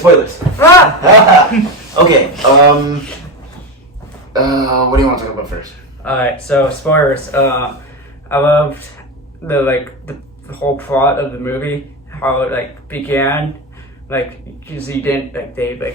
spoilers. Okay. What do you want to talk about first? Alright, so spoilers. I loved the whole plot of the movie, how it like began. Like, because he didn't they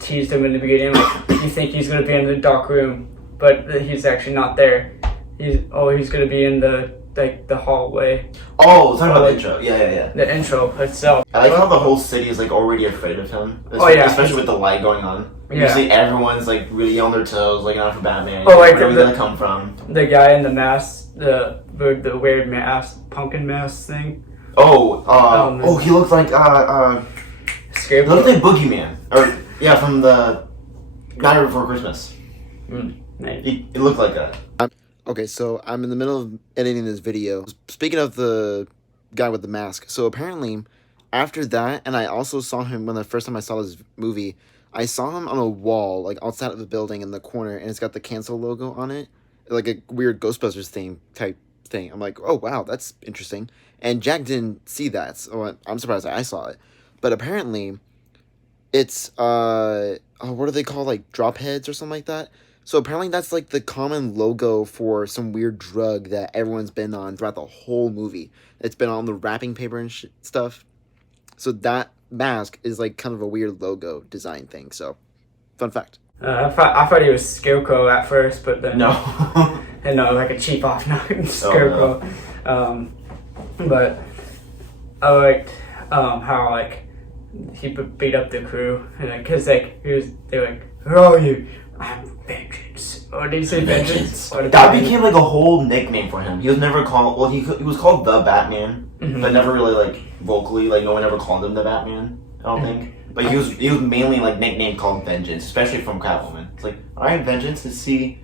teased him in the beginning. Like, you think he's gonna be in the dark room, but he's actually not there. He's gonna be in the hallway. Oh, talking about the intro. Yeah. The intro itself. I like how the whole city is like already afraid of him. Especially with the light going on. Yeah. Usually everyone's like really on their toes, looking out for Batman. Oh, like where are we gonna come from? The guy in the mask, the weird mask, pumpkin mask thing. He looks like he looks like Boogeyman, or from the Nightmare Before Christmas. He looked like that. Okay, so I'm in the middle of editing this video. Speaking of the guy with the mask, so apparently after that, and I also saw him when the first time I saw this movie, I saw him on a wall, like outside of the building in the corner, and it's got the cancel logo on it, like a weird Ghostbusters type thing. I'm like, oh wow, that's interesting. And Jack didn't see that, so I'm surprised I saw it. But apparently, it's what do they call, like drop heads or something like that? So apparently that's like the common logo for some weird drug that everyone's been on throughout the whole movie. It's been on the wrapping paper and stuff. So that mask is like kind of a weird logo design thing. So, fun fact. I thought he was Scarecrow at first, but then No. and no, like a cheap off Scarecrow. Oh, no. But I liked how like he beat up the crew, and because they're like, who are you? I'm Vengeance. Or did he say Vengeance? That became like a whole nickname for him. He was never called. Well, he was called the Batman, but never really like vocally. Like no one ever called him the Batman. I don't think. But he was mainly like nicknamed called Vengeance, especially from Catwoman. It's like, all right, Vengeance, let's see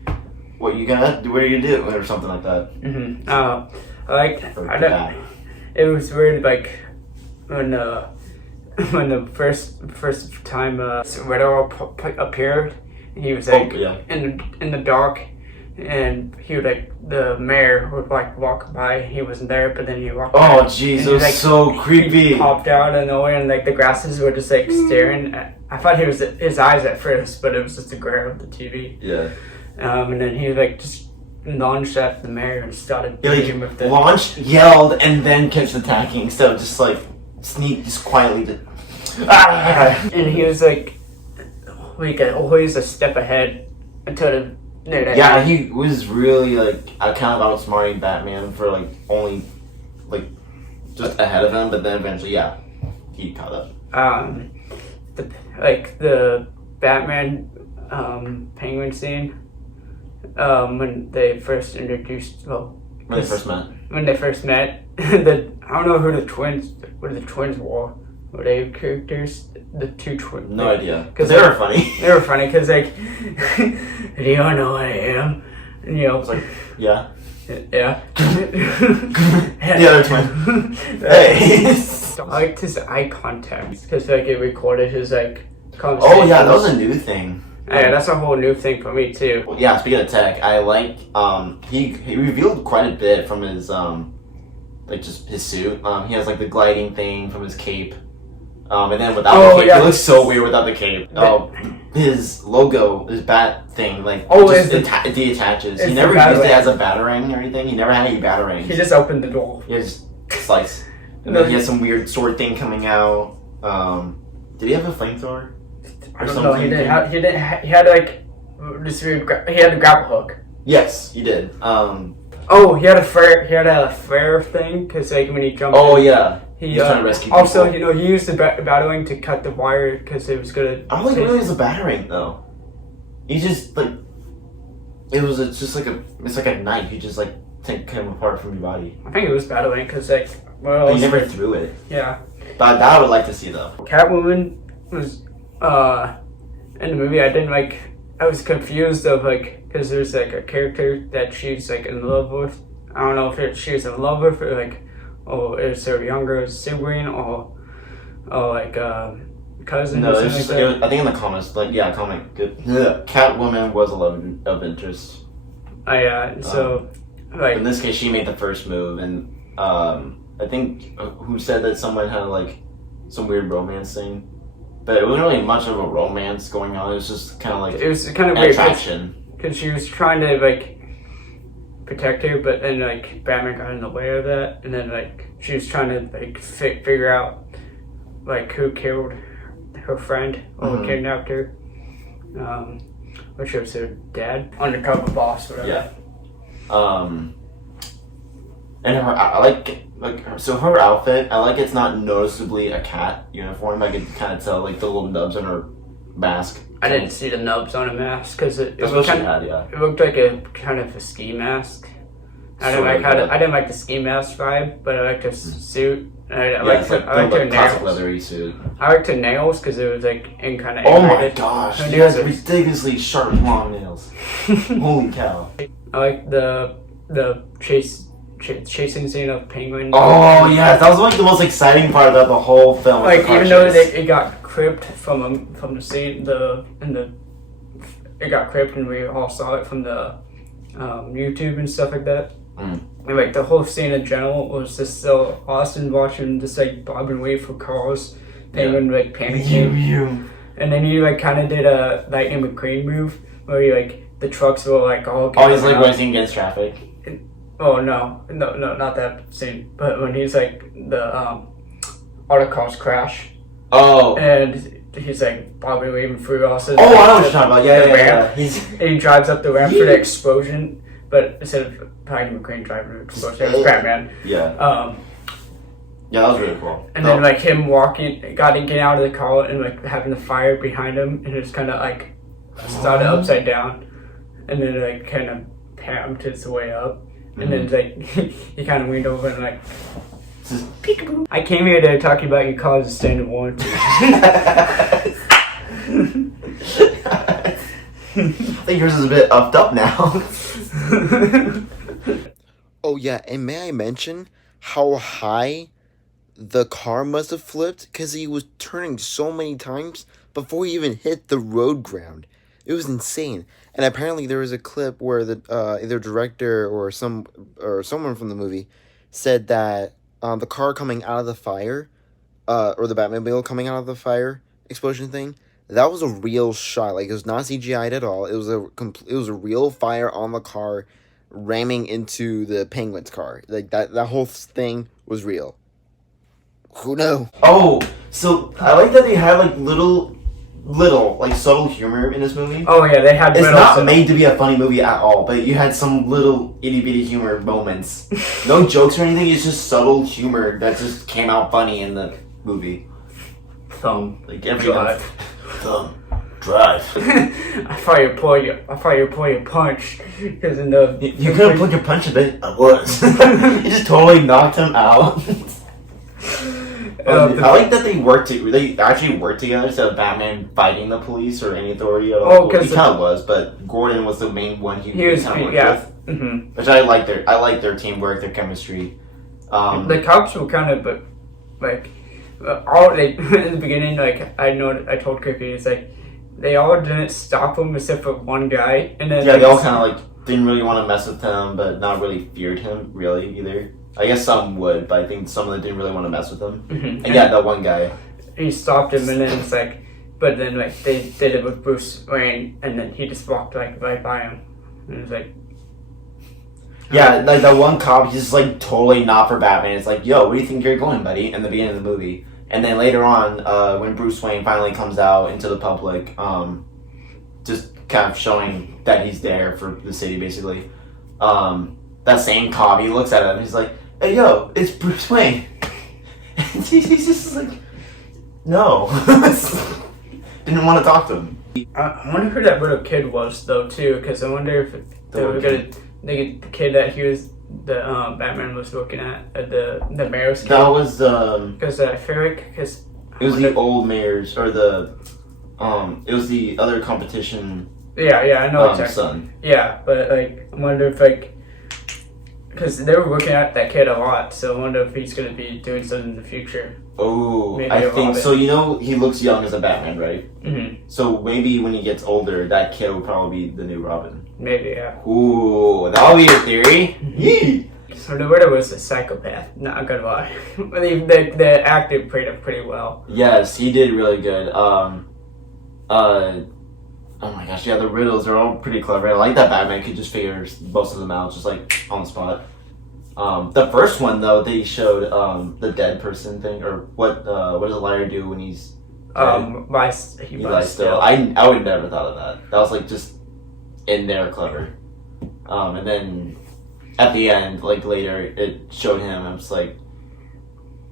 what you gonna do, what are you gonna do, or something like that. It was weird, like when the first time Riddler appeared. He was like in the dark, and he would like the mayor would like walk by. He wasn't there, but then he walked. Oh jeez, it was so creepy. He popped out of nowhere, and like the grasses were just like staring. I thought he was his eyes at first, but it was just the glare of the TV. Yeah. And then he like just launched at the mayor and started beating with the launched, yelled, and then kept attacking instead of just like just quietly. And he was like. Always a step ahead until the he was really like kind of outsmarting Batman for like only like just ahead of him, but then eventually he caught up. The Batman Penguin scene when they first introduced when they first met I don't know who the twins were. Were they characters? The two twins? No idea. Because they were funny. They were funny because like, do you know what I am? And it's like, yeah. Yeah. The other twin. Hey. I liked his eye contact because like it recorded his like. Oh yeah, that was a new thing. Yeah, that's a whole new thing for me too. Well, yeah, speaking of tech, I like he revealed quite a bit from his like just his suit. He has like the gliding thing from his cape. And then without the cape, it looks so weird without the cape. His logo, his bat thing, like it detaches. He never used it as a batarang or anything. He never had any batarangs. He just opened the door. He just slice. And then he has some weird sword thing coming out. Did he have a flamethrower? I don't know. He didn't. He had like this weird. He had a grapple hook. Yes, he did. He had a flare thing because like when he jumped. Oh yeah. He's trying to rescue people. Also, he used the batarang to cut the wire because it was gonna. I don't think it really is a batarang though. He just like it's just like a knife. You just like take him apart from your body. I think it was batarang because like but you never threw it. Yeah. But that I would like to see though. Catwoman was in the movie. I was confused of like because there's like a character that she's like in love with. I don't know if she was in love with or like. Or is her younger sibling or like cousin? No, I think in the comments, like Catwoman was a love of interest. So like in this case, she made the first move, and I think who said that someone had like some weird romance thing. but it wasn't really much of a romance going on. It was just kind of like it was kind of an weird attraction. because she was trying to like protect her, but then like Batman got in the way of that, and then like she was trying to like figure out like who killed her friend or who kidnapped her, which was her dad, undercover boss, whatever. Yeah. And I like so her outfit. I like it's not noticeably a cat uniform. I could kind of tell like the little nubs on her mask. I didn't see the nubs on a mask because it That's looked what she kind had, yeah. it looked like a kind of a ski mask. I didn't like the ski mask vibe, but I liked her suit. I liked her classic nails. leathery suit. I liked her nails because it was like in kind of. Oh my gosh! She has ridiculously sharp, long nails. Holy cow! I like the chasing scene of Penguin. Oh yeah, that was like the most exciting part about the whole film. Like even though it got clipped from the scene, it got clipped and we all saw it from the YouTube and stuff like that. And like the whole scene in general was just so awesome watching just like bob and wave for cars, Penguin like panicking. And then he like kind of did a Lightning McQueen move where he like the trucks were like all. Oh, he's like racing against traffic. Oh no, not that scene. But when he's like the auto cars crash. Oh. And he's like bobbing waving through also. Oh, I know what you're talking about. Yeah. And he drives up the ramp for the explosion, but instead of Lightning McQueen driving the explosion, it was Batman. Yeah. Yeah, that was really cool. And then like him getting out of the car and like having the fire behind him, and it's kind of like started upside down, and then like kind of pammed his way up, and then like he kind of leaned over and like. Peekaboo. I came here to talk about your car's extended warranty. I think yours is a bit upped up now. Oh yeah, and may I mention how high the car must have flipped? Because he was turning so many times before he even hit the road ground. It was insane. And apparently there was a clip where the either director or someone from the movie said that the car coming out of the fire, or the Batmobile coming out of the fire explosion thing, that was a real shot. Like, it was not CGI'd at all. It was a real fire on the car ramming into the Penguin's car. Like, that whole thing was real. Who knew? Oh, so I like that they had like little like subtle humor in this movie. Oh yeah, they had. It's not made to be a funny movie at all, but you had some little itty bitty humor moments. No jokes or anything. It's just subtle humor that just came out funny in the movie. Thumb. Like every thumb. Drive. I thought you pull your punch because in the you couldn't pull your punch a bit. I was. You just totally knocked him out. I like that they actually worked together instead of Batman fighting the police or any authority at all. Oh, because he kind of was, but Gordon was the main one he was kind of worked with. Mm-hmm. Which I like their teamwork, their chemistry. The cops were kind of, but like all they in the beginning, like I told Cookie, it's like they all didn't stop him except for one guy, and then they all kind of like didn't really want to mess with him, but not really feared him really either. I guess some would, but I think some of them didn't really want to mess with him. Mm-hmm. And yeah, that one guy. He stopped him, and then it's like, but then like they did it with Bruce Wayne, and then he just walked like right by him, and it was like. Yeah, like that one cop, he's just like totally not for Batman. It's like, yo, where do you think you're going, buddy? In the beginning of the movie, and then later on, when Bruce Wayne finally comes out into the public, just kind of showing that he's there for the city, basically. That same cop, he looks at him, and he's like, hey, yo, it's Bruce Wayne. And he's just like, no. Didn't want to talk to him. I wonder who that little kid was, though, too, because I wonder if they were going to... The kid that the Batman was looking at the mayor's kid. That was because I feel like it was the old mayor's or it was the other competition. Yeah, I know exactly. Son. Yeah, but like I wonder if like because they were looking at that kid a lot, so I wonder if he's gonna be doing something in the future. Oh, I think so. You know, he looks young as a Batman, right? Mm-hmm. So maybe when he gets older, that kid will probably be the new Robin. Maybe, yeah. Ooh, that'll be your theory. The Riddler was a psychopath. Not gonna lie. The actor played it pretty well. Yes, he did really good. Oh my gosh, yeah, the riddles are all pretty clever. I like that Batman could just figure most of them out, just like on the spot. The first one though, they showed the dead person thing, or what does a liar do when he's dead? He lies still. I would never thought of that. That was like just in there clever. And then at the end, like later, it showed him. I'm just like,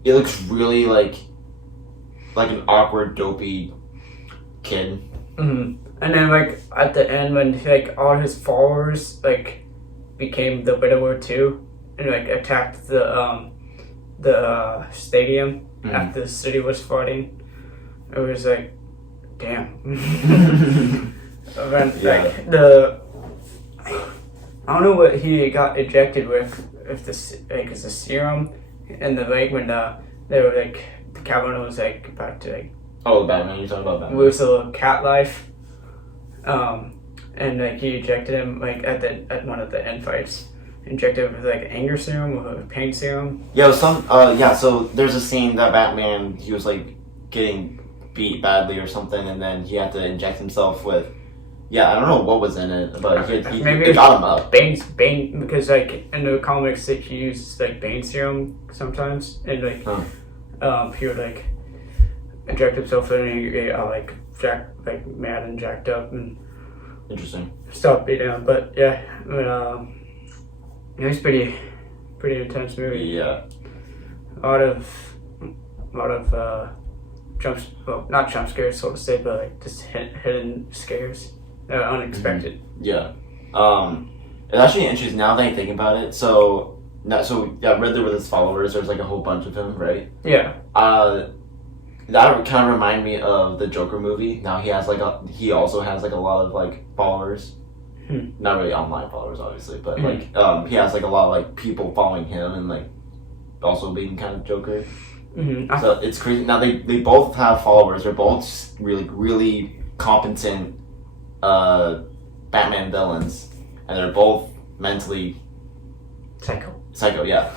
it looks really like an awkward, dopey kid. Mm-hmm. And then like at the end, when like all his followers like became the Widower too, and like attacked the stadium after the city was flooding, it was like, damn. Then, like I don't know what he got injected with, if this like it's a serum, and the like when they were like the Catwoman was like about to like Batman, you're talking about Batman. lose a little cat life, and like he injected him like at one of the end fights, injected him with like anger serum or pain serum. Yeah, it was some so there's a scene that Batman, he was like getting beat badly or something, and then he had to inject himself with. Yeah, I don't know what was in it, but he got him up. Bane, because like in the comics, like, he uses like Bane serum sometimes, and like he would like inject himself and he like mad and jacked up and interesting stuff beat down. But yeah, it was pretty intense movie. Yeah, a lot of jumps, well, not jump scares, so to say, but like just hidden scares. Unexpected. Yeah. It's actually interesting now that I think about it. So Riddler with his followers, there's like a whole bunch of him, right? Yeah. That kind of remind me of the Joker movie. Now he also has like a lot of like followers. Not really online followers, obviously, but like he has like a lot of like people following him and like also being kind of Joker. Mm-hmm. So it's crazy. Now they both have followers. They're both really competent Batman villains, and they're both mentally psycho, yeah.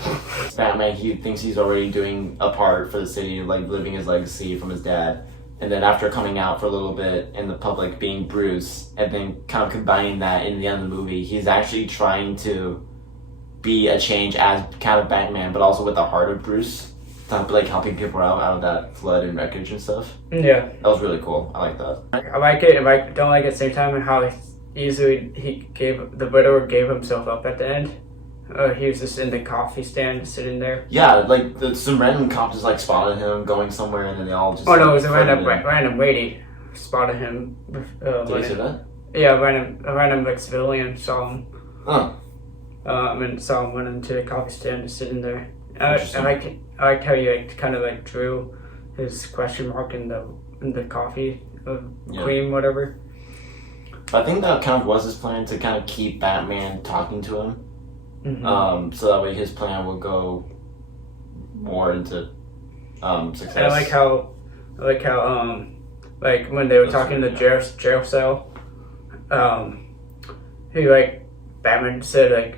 Batman, he thinks he's already doing a part for the city, like living his legacy from his dad, and then after coming out for a little bit in the public being Bruce, and then kind of combining that in the end of the movie, he's actually trying to be a change as kind of Batman, but also with the heart of Bruce, like helping people out of that flood and wreckage and stuff. Yeah, that was really cool. I like that. I like it. I don't like it at the same time, and how easily the Widower gave himself up at the end. He was just in the coffee stand, sitting there. Yeah, like some random cop just like spotted him going somewhere, and then they all just. Oh no, it was a random lady spotted him. Did you see that? Yeah, a random like civilian saw him. Oh. And saw him went into the coffee stand, just sitting there. I like how you like kind of like drew his question mark in the coffee cream, whatever. I think that kind of was his plan, to kind of keep Batman talking to him. Mm-hmm. So that way his plan will go more into success. And I like how like when they were talking in the jail cell, he like Batman said like,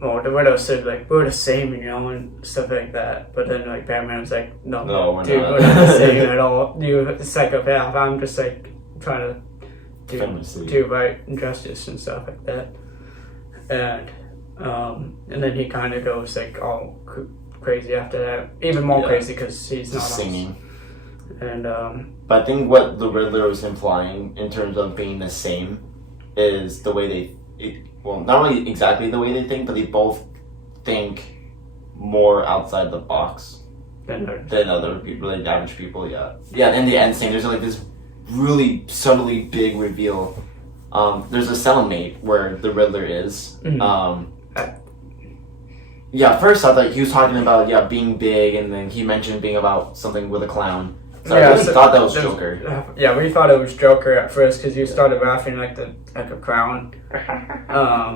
well, the Widow said like, we're the same, and stuff like that. But then like Batman was like, no, dude, we're not the same at all. You're a psychopath. I'm just like trying to do right and justice and stuff like that. And then he kind of goes like all crazy after that, even more crazy because he's not singing. And but I think what the Riddler was implying in terms of being the same is the way well, not really exactly the way they think, but they both think more outside the box than other people, like average people. Yeah. In the end scene, there's like this really subtly big reveal. There's a cellmate where the Riddler is. Mm-hmm. First I thought he was talking about being big, and then he mentioned being about something with a clown. So I really thought that was Joker. Yeah, we thought it was Joker at first because you started laughing like a clown.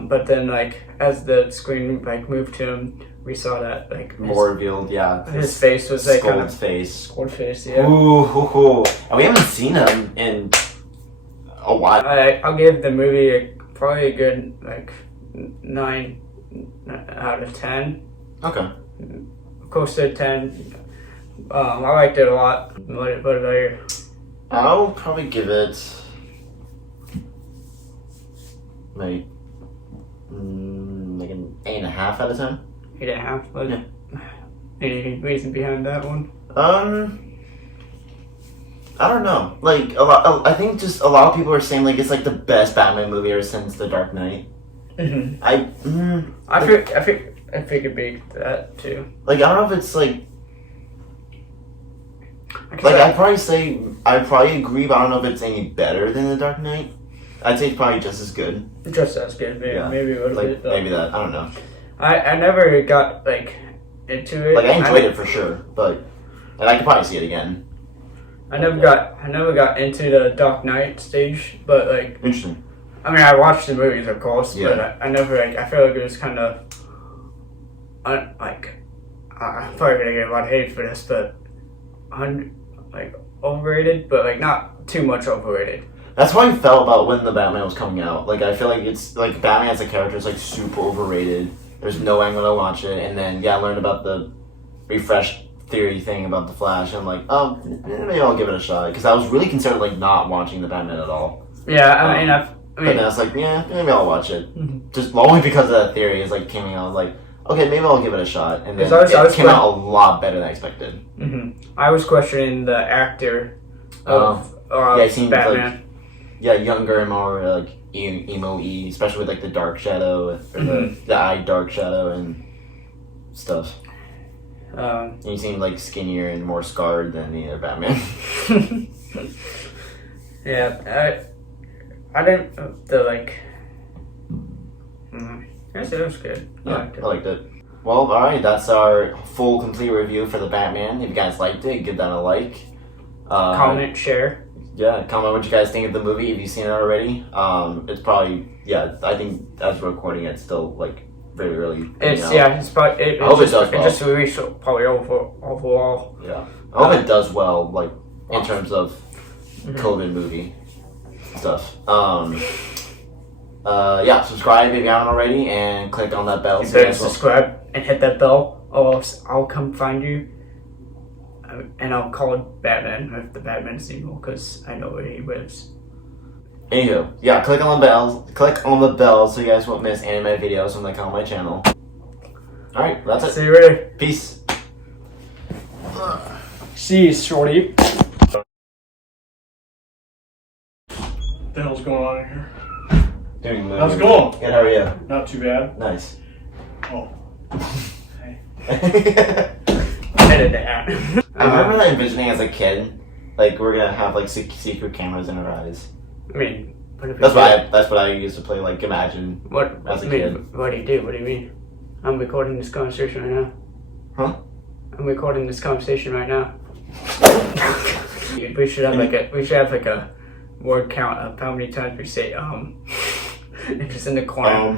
But then like as the screen like moved to him, we saw that like more revealed. Yeah, his face was like kind of face. Scold face. Yeah. Ooh. And we haven't seen him in a while. I'll give the movie probably a good like 9 out of 10. Okay. Close to 10. I liked it a lot. What about you? I'll probably give it like an 8.5 out of 10. 8.5. Yeah. Any reason behind that one? I don't know. Like I think just a lot of people are saying like it's like the best Batman movie ever since The Dark Knight. Mm-hmm. I figured big that too. Like I don't know if it's like I'd probably agree, but I don't know if it's any better than The Dark Knight. I'd say it's probably just as good. Just as good, maybe, Yeah. maybe a little Like bit. maybe that. I don't know. I never got like into it. Like I enjoyed it for sure, but and I could probably see it again. I never got into the Dark Knight stage, but like Interesting. I mean I watched the movies of course, Yeah. but I never like I feel like it was kind of like I'm probably gonna get a lot of hate for this, but like overrated, but like not too much overrated. That's how I felt about when the Batman was coming out. Like I feel like it's like Batman as a character is like super overrated. There's no way I'm gonna watch it, and then I learned about the refresh theory thing about the Flash. And I'm like, oh, maybe I'll give it a shot because I was really concerned like not watching the Batman at all. Yeah, I mean, but then I was like, yeah, maybe I'll watch it. Mm-hmm. Just only because of that theory is like came out. I was like, okay, maybe I'll give it a shot, and then it came out a lot better than I expected. Mm-hmm. I was questioning the actor of yeah, it seemed Batman. Like, younger and more like emo-y, especially with like the dark shadow, or the eye dark shadow and stuff. And he seemed like skinnier and more scarred than the other Batman. Yeah, I didn't the like. Yes, it was good. Yeah, I liked it. Well, alright, that's our full complete review for the Batman. If you guys liked it, give that a like. Comment, share. Yeah, comment what you guys think of the movie if you've seen it already. It's probably I think as we're recording it's still like very early. It's probably I hope it does well. It just released probably overall. Yeah, I hope it does well, like in terms of COVID movie stuff. Yeah, subscribe if you haven't already, and click on that bell. You better subscribe and hit that bell, or else I'll come find you. And I'll call Batman if the Batman's evil, because I know where he lives. Anywho, yeah, click on the bell so you guys won't miss anime videos when they come on my channel. Alright, that's it. See you later. Peace. See you, shorty. What the hell's going on in here? How's it going? Good, how are you? Not too bad. Nice. Oh. Hey. Edit that. I remember envisioning as a kid, like we're gonna have like secret cameras in our eyes. I mean, that's what I used to play. Like imagine as a kid. What do you do? What do you mean? I'm recording this conversation right now. Huh? I'm recording this conversation right now. we should have like a word count of how many times we say just in the corner.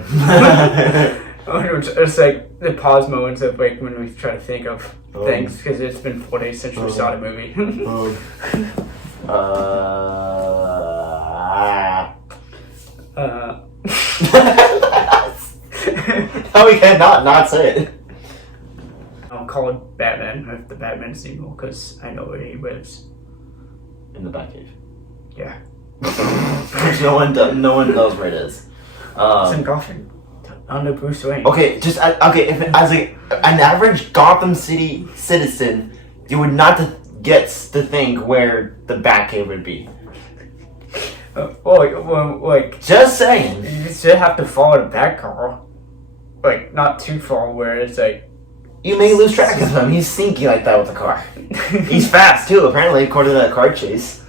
It's like the pause moments of like when we try to think of things, because it's been 4 days since we saw the movie. How we can not say it. I'll call it Batman if the Batman's evil, because I know where he lives. In the Batcave. Yeah. no one knows where it is. It's in Gotham. Under Bruce Wayne. Okay, if as an average Gotham City citizen, you would not get to think where the Batcave would be. Like just saying. You still have to follow the Batcar. Like not too far where it's like. You may lose track of him. He's sneaky like that with the car. He's fast too, apparently, according to that car chase.